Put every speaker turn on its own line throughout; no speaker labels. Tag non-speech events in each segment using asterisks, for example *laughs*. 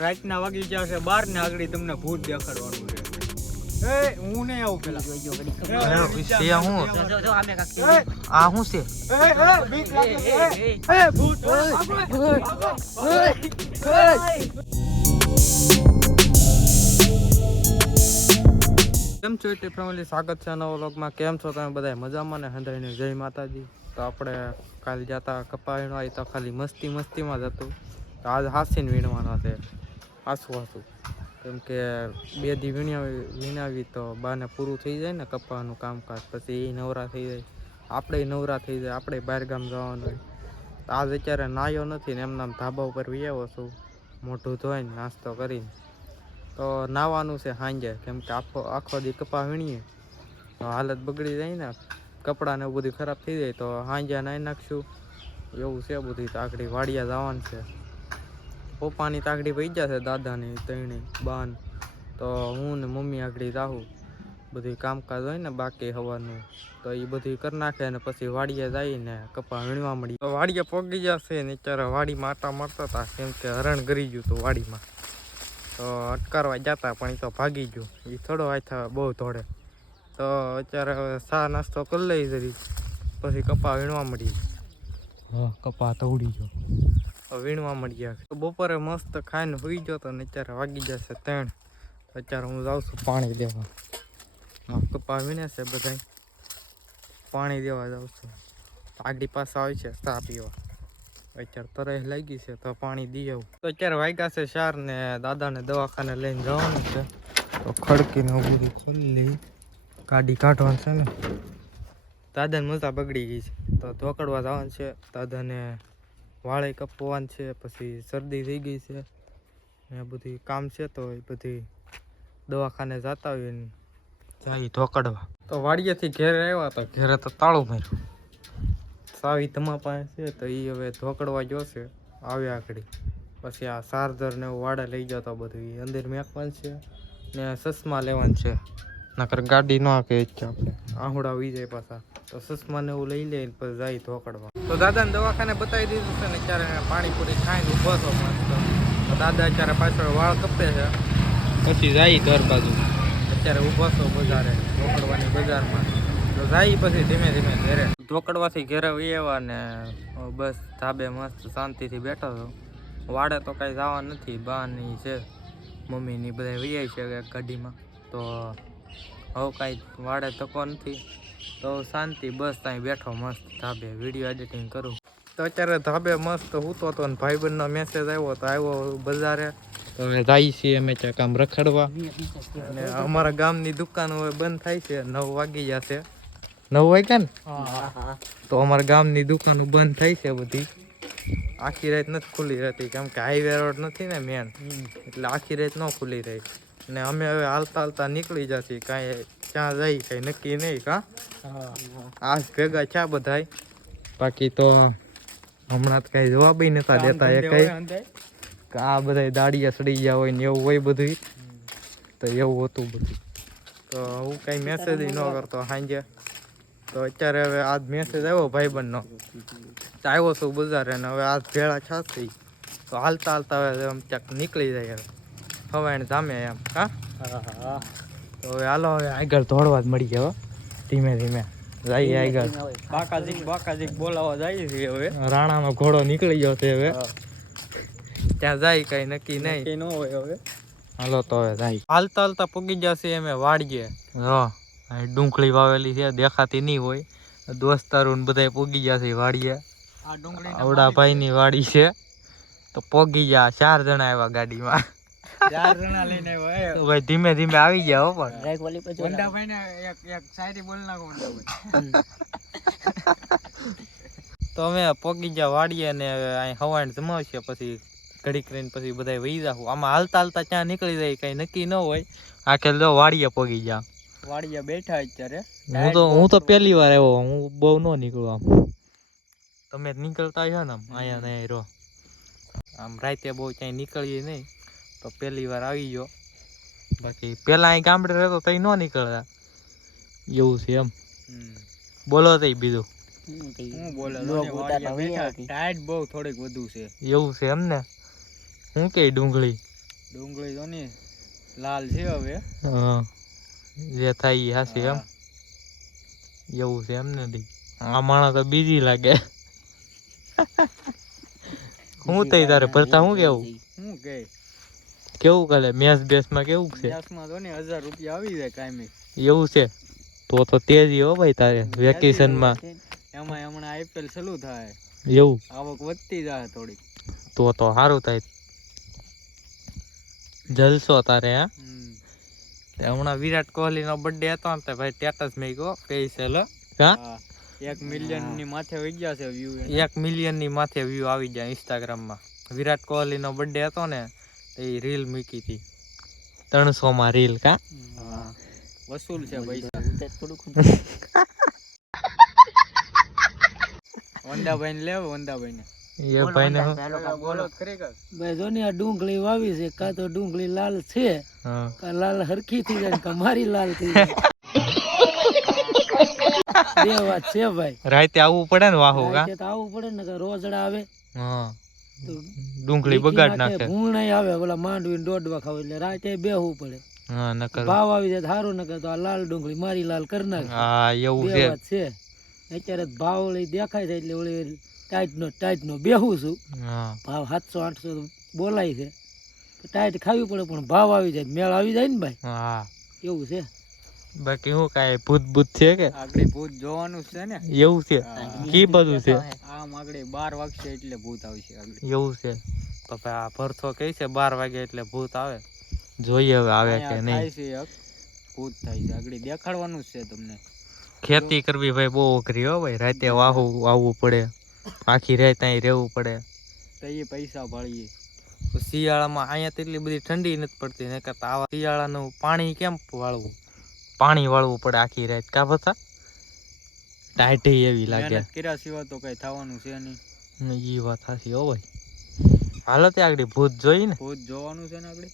રાતના વાગી જશે બાર ને આગળ તમને ભૂત દેખાડવાનું છે. એ હું નહીં આવું પેલા.
જોઈજો ઘડી ખબર.
એ,
એ,
વિચાર
છે હું?
જો, જો, જો, આમે કાંઈક
આ શું છે?
એ, એ, બીક લાગે
એ,
એ,
એ,
એ, ભૂત
કેમ છો એટલે ફેમિલી સ્વાગત છે નવા વ્લોગમાં. કેમ છો તમે બધા મજામાં ને? હંધાઈને જય માતાજી. તો આપણે કાલે જતા કપા નો આવી તો ખાલી મસ્તી મસ્તીમાં જ હતું. તો આજ હાસીને વીણવાના છે. હાસું હાસું કેમ કે બે દી વીણાવી વીણાવી તો બાને પૂરું થઈ જાય ને કપાનું કામકાજ, પછી એ નવરા થઈ જાય. આપણે નવરા થઈ જાય આપણે બહાર ગામ જવાનું હોય. તો આજ અત્યારે નાયો નથી ને એમનામ ધાબા ઉપર વિયાવો છું. મોઢું ધોઈને નાસ્તો કરીને. તો નાવાનું છે સાંજે કેમ કે આખો આખો દી કપા વીણીએ. તો હાલત બગડી જાય ને કપડાને એવું બધું ખરાબ થઈ જાય તો સાંજે નાહી નાખશું. એવું છે બધું આગળ વાડિયા જવાનું છે. પપ્પાની તાકડી પડી જશે દાદાની ત્રણે બાન. તો હું ને મમ્મી આગળ રાહું. બધું કામકાજ હોય ને બાકી હવાનું. તો એ બધું કરી નાખે ને પછી વાડીએ જઈને કપા વીણવા મળી તો વાડીએ પોગી જશે ને અત્યારે વાડીમાં આટા મારતા હતા, કેમ કે હરણ કરી ગયું હતું વાડીમાં. તો અટકારવા જતા પણ એ તો ભાગી ગયું. એ થોડો આથા બહુ દોડે. તો અત્યારે ચા નાસ્તો કરી લઈ જરી, પછી કપા વીણવા મળી હા કપા તોડી ગયો. વીણવા મળી ગયા તો બપોરે મસ્ત ખાઈને હોઈ ગયો તો ને અત્યારે વાગી જશે ત્રણ. અત્યારે હું જાઉં છું પાણી દેવા. મારા પપ્પા વીણે છે બધાય. પાણી દેવા જાઉં છું. આગળી પાસે આવે છે ચા પીવા. અત્યારે તરસ લાગી છે તો પાણી દઈ આવું. તો અત્યારે વાગ્યા છે શાર ને દાદાને દવાખાને લઈને જવાનું છે. તો ખડકીને એવું બધું ખોલી લઈ ગાડી કાઢવાની છે ને. દાદાને મજા બગડી ગઈ છે. તો ધોકડવા જવાનું છે. દાદાને વાળે કપવાનું છે, પછી શરદી થઈ ગઈ છે. ને બધી કામ છે તો એ બધી દવાખાને જતા હોય ને જાય ધોકડવા. તો વાડીએથી ઘેરે આવ્યા તો ઘેરે તો તાળું માર્યું સાવી તમા પાસે છે તો એ હવે ધોકડવા જોશે આવ્યા આગળ. પછી આ ચાર્જર ને વાડે લઈ જતો બધું એ અંદર મેકવાનું છે ને ચશ્મા લેવાનું છે. નકર ગાડી ન કે છે આપણે. આહુડા વી જાય પાછા. તો ચશ્મા એવું લઈ લે પછી જાય ધોકડવા તો દાદાને દવાખાને બતાવી દીધું છે ને અત્યારે પાણીપુરી ખાઈને ઊભો છો મસ્ત. દાદા અત્યારે પાછળ વાળ કપે છે. પછી જાય ઘર બાજુ. અત્યારે ઊભો છો બજારે ધોકડવાની બજારમાં. તો જાય પછી ધીમે ધીમે ઘેરે. ધોકડવાથી ઘેરે વૈયા ને બસ ધાબે મસ્ત શાંતિથી બેઠો છો. વાડે તો કાંઈ જવા નથી બાની છે. મમ્મીની બધા વૈયા છે ગાડીમાં તો હવે કાંઈ વાડે તકો નથી. તો શાંતિ બસ ત્યાં બેઠો મસ્ત ધાબે. વીડિયો એડિટિંગ કરું. તો અત્યારે ધાબે મસ્ત હૂતો હતો ને ભાઈબંધનો મેસેજ આવ્યો તો આવ્યો બજારે. તો હવે જાય છીએ અમે ક્યાંક કામ રખડવા. અને અમારા ગામની દુકાન હવે બંધ થાય છે નવ વાગી જશે નવ વાગ્યા ને. તો અમારા ગામની દુકાનો બંધ થાય છે બધી. આખી રાત નથી ખુલ્લી રહેતી કેમ કે હાઈવે રોડ નથી ને મેન એટલે આખી રાત ન ખુલ્લી રહી. ને અમે હવે હાલતા હાલતા નીકળી જશે કાંઈ ક્યાં જાય કાંઈ નક્કી નહીં કા? આજ ભેગા છે બધાય. બાકી તો હમણાં તો કાંઈ જવાબ નતા દેતા એ કઈ. આ બધા દાડિયા સડી ગયા હોય ને એવું હોય બધું તો એવું હતું બધું તો હું કાંઈ મેસેજ ન કરતો સાંજે તો અત્યારે હવે આજ મેસેજ આવ્યો ભાઈબંધનો. આવ્યો છું બજારે ને હવે આજ ભેળા છાસી તો હાલતા હાલતા હવે આમ ક્યાંક નીકળી જાય હવે. હવાણ જામે એમ હા. તો હવે હાલો હવે આગળ દોડવા જ મળી ગયા હો. ધીમે ધીમે. જઈએ આગળ.
બાકાજી બાકાજી બોલાવા જાય છે હવે.
રાણાનો ઘોડો નીકળી ગયો છે હવે. ત્યાં જાય કઈ નક્કી નહીં.
ન હોય હવે.
હાલો તો હવે જાય. હાલતા હાલતા પૂગી જશે અમે વાડીએ. હા. આ ડુંગળી વાવેલી છે દેખાતી નહીં હોય. દોસ્તારો ને બધા ગયા જશે વાડીએ.
આ
આવડા ભાઈ ની વાડી છે. તો પોગી ગયા ચાર જણા આવ્યા ગાડીમાં.
ચાર જણા લઈને આવ્યા
ભાઈ ધીમે ધીમે આવી ગયા હો પણ.
રાઈક વાલી
ને. એક એક શાયરી બોલ નાખો *laughs*
તો અમે પોગી ગયા વાડીએ ને હવે અહીં હવાણ જમાવશે પછી ઘડીક રહીને પછી બધા વહી જાવ આમાં હાલતા હાલતા ત્યાં નીકળી જાય કઈ નક્કી ન હોય. આખે જો વાડીએ પોગી ગયા.
વાડીએ બેઠા અત્યારે.
હું તો હું તો પહેલી વાર આવ્યો હું બહુ ન નીકળું આમ. તમે નીકળતા છો ને આમ અહીંયા ને અહીં રહો. આમ રાતે બહુ ક્યાંય નીકળીએ નહીં. તો પહેલી વાર આવી ગયો. બાકી પેલા અહીં ગામડે રહેતો તઈ ન નીકળતા. એવું છે એમ. બોલો તઈ બીજું.
હું બોલે
લોક
વાડિયા
ઉતારતા
બેઠા.
હોય
ટાઈટ બહુ થોડીક વધુ છે.
એવું છે એમ ને? હું કે ડુંગળી?
ડુંગળી તો ની લાલ છે હવે.
જે થાય હાસી એમ
હા.
એવું છે એમ નથી આ માણસ તો બીજી લાગે. હું થઈ તારે ભરતા હું કેવું?
શું કે?
કેવું કરે મેસ બેસમાં કેવું છે?
ગેસમાં તો ને હજાર રૂપિયા આવી જાય કાયમી
એવું છે? તો તો તેજી હો ભાઈ તારે વેકેશનમાં
એમાં હમણાં આઈપીએલ ચાલુ થાય.
એવું?
આવક વધતી જાય થોડી
તો તો સારું થાય. જલસો તારે હા?
હમ.
હમણાં વિરાટ કોહલી નો બર્થડે હતો ને ભાઈ સ્ટેટસ મેં કઈ છે લો
હા. એક મિલિયનની માથે વહી ગયા છે વ્યૂ
એક મિલિયનની માથે વ્યૂ આવી જાય ઇન્સ્ટાગ્રામમાં. વિરાટ કોહલી નો બર્થડે હતો ને એ રીલ મૂકી હતી. ત્રણસો માં રીલ કા?
વસૂલ છે પૈસા *laughs* વંદાભાઈ ને લેવો વંદાભાઈ ને
એ ભાઈ ને
બોલો ખરી
ભાઈ જો ને આ ડુંગળી વાવી છે કાં તો ડુંગળી લાલ છે
હા.
કાં લાલ હરખી થઈ જાય કાં મારી લાલ થઈ જાય. *laughs* બે વાત છે ભાઈ.
રાતે આવવું પડે ને વાહો કા?
રાતે તો આવવું પડે ને કે રોજડા આવે.
હા. ડુંગળી બગાડ નાખે
ભૂંગણાય આવે ઓલા માંડવી દોડવા ખાવ એટલે રાતે બેહવું પડે.
હા નકર
ભાવ આવી જાય તો સારું ન તો આ લાલ ડુંગળી મારી લાલ કરી નાખે
હા એવું છે.
વાત છે. અત્યારે ભાવ ઓલી દેખાય છે એટલે ઓલી ટાઈટ નો ટાઈટ નો બેહું છું.
હા.
ભાવ સાતસો આઠસો બોલાય છે. ટાઈટ ખાવી પડે પણ ભાવ આવી જાય મેળ આવી જાય ને ભાઈ.
હા.
એવું છે.
બાકી હું કાંઈ ભૂત ભૂત છે કે?
આપણે ભૂત જોવાનું છે ને?
એવું છે. કી બધું છે?
આગળ બાર વાગશે એટલે ભૂત આવશે આગળ.
એવું છે. તો ભાઈ આ ભરથો કઈ છે? બાર વાગે એટલે ભૂત આવે? જોઈએ હવે આવે કે નહીં.
ભૂત થાય છે. આગળ દેખાડવાનું છે તમને.
ખેતી કરવી ભાઈ બહુ અઘરી હો ભાઈ. રાતે વાહવું વાવવું પડે. આખી રાત અહીં રહેવું પડે.
તો એ પૈસા ભાળીએ.
શિયાળામાં અહીંયા તો એટલી બધી ઠંડી નથી પડતી. ને કરતા આવા શિયાળાનું પાણી કેમ વાળવું? પાણી વાળવું પડે આખી રાત. કા બતા ટાઈટી એવી લાગે.
કર્યા સિવાય તો કઈ થવાનું છે નહીં.
એ વાત સાચી હો ભાઈ. હાલો તે આગળ ભૂત જોઈ ને.
ભૂત જોવાનું છે ને આગળ?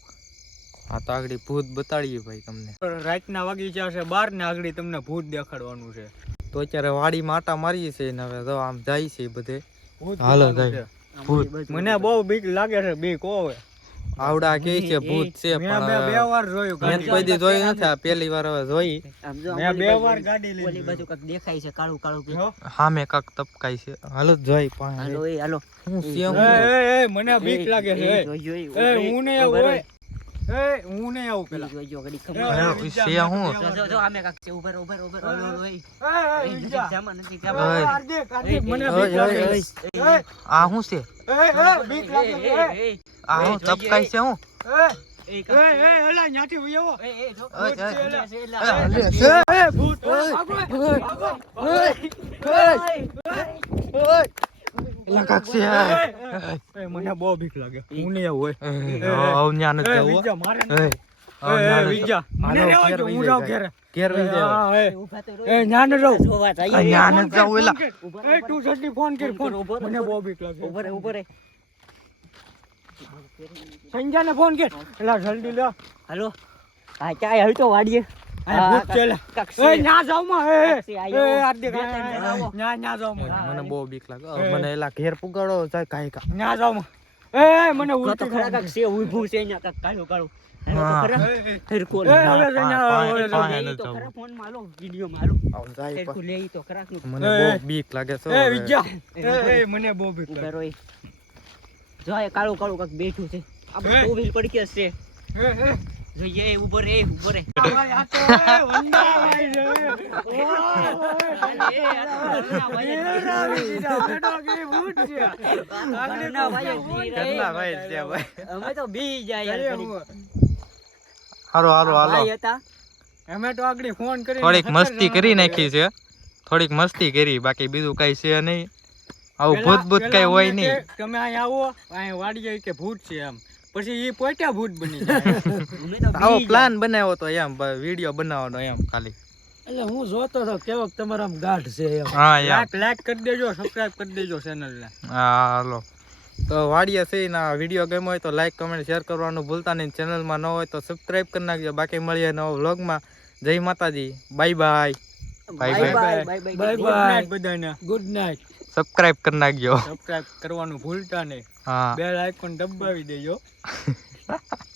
હા તો આગળ ભૂત બતાડીએ ભાઈ તમને.
રાતના વાગી છે બાર ને આગળ તમને ભૂત દેખાડવાનું છે.
તો અત્યારે વાડી માટા મારીએ છીએ ને હવે તો આમ જાય છે બધે. હાલો જાય.
મને બહુ બીક લાગે છે બીક હોવે.
આવડા કે છે ભૂત છે
મેં બે બે વાર જોયું
મેં
ગાડી.
કોઈ દી જોઈ નથી આ પહેલી વાર હવે જોઈ.
મેં બે વાર ગાડી લીધી.
દેખાય છે કાળું કાળું
જો.
સામે કાક તપકાય છે. હાલો જોઈ પાસે
એ હાલો.
હું સેમ
એ, એ, મને બીક લાગે છે. એ. હું ને ઓય. એ હું નહીં આવું પેલા
જોઈજો ઘડી
એ,
ખબર
એ,
છે હું?
જો જો આમે કાક છે ઉભર ઉભર ઉભર ઓલો ઓય
એ, એ, વિજા.
જામા નથી
એ,
ઓય.
હાર્દિક, હાર્દિક, મને
ઓય,
બીક લાગે
ઓય,
છે.
ઓય.
એ,
આ હું છે
એ, એ, બીક લાગે એ.
આ હું તપકાઈ છે હું
એ, એ, એ, એલા, ન્યાથી.
ઓય, ઓય. લે,
એ,
છે.
એ, ભૂત, ઓય, ઓય ભાગો.
એલા કાક છે
એ, મને બહુ બીક લાગે હું નહીં આવું.
આવ ન્યા નથી
એ, વિજા, મારે
એ,
નહીં. એ,
ન્યા
એ,
નથી
વિજા, મને
હાલો,
રહેવા
ઘેર
દો,
વઈ
હું
જાય
જાઉં
ઘેર.
ઘેરે.
ઘેર વઈ જાય.
હા, એ.
ઊભા તો
એ, ન્યા ન રહું.
આ ન્યા નથી જવું, એલા.
એ, તું જલ્દી ફોન કર, ફોન. મને બહુ બીક લાગે.
ઉભર ઉભર
સંજયને ફોન કર. એલા, જલ્દી લે.
હાલો હા ચાય હાલ તો વાડીએ
મને બહુ બીક લાગે. મને એલા ઘેર પુગાડો જાય કાઈ કા
ન્યા જાઉં માં. એ, મને
તો ખરા. કાક છે ઊભું છે અહીંયા કાક કાળું કાળું.
જવું. મને. બીક લાગે છે
મને બહુ બીક લાગે.
જો કાળું કાળું કાક બેઠું છે. આ
હે?
ટુ વ્હીલ પડી ગયા છે
એ, એ.
જોઈએ એ ઊભો રે ઊભો રે. અમે તો બી જાય
હાલો હાલો હાલો
અમે તો આગળ ફોન કરી
થોડીક મસ્તી કરી નાખી છે. થોડીક મસ્તી કરી બાકી બીજું કઈ છે નહીં. આવું ભૂત ભૂત કઈ હોય નહીં.
તમે અહીંયા આવો અહીંયા વાડીએ કે ભૂત છે એમ. પછી એ પોટ્યા ભૂત બની *laughs* જાય.
આવો પ્લાન બનાવ્યો તો એમ વીડિયો બનાવવાનો એમ ખાલી.
એટલે હું જોતો હતો કેવો તમારા ગાઢ છે એમ.
હા
લાઈક લાઈક કરી દેજો સબસ્ક્રાઇબ કરી દેજો ચેનલ ને.
હા હાલો. તો વાડિયા છે ના વીડિયો ગમ્યો હોય તો લાઈક કમેન્ટ શેર કરવાનું ભૂલતા નહીં. ચેનલમાં ન હોય તો સબસ્ક્રાઇબ કરી નાખજો. બાકી મળીએ નવો વ્લોગમાં જય માતાજી. Bye bye
bye. Bye
bye
bye
bye બધાને.
ગુડ નાઇટ
સબસ્ક્રાઇબ કરી નાખજો.
સબસ્ક્રાઇબ કરવાનું ભૂલતા નહીં.
હા.
બેલ આઇકોન દબાવી દેજો. *laughs*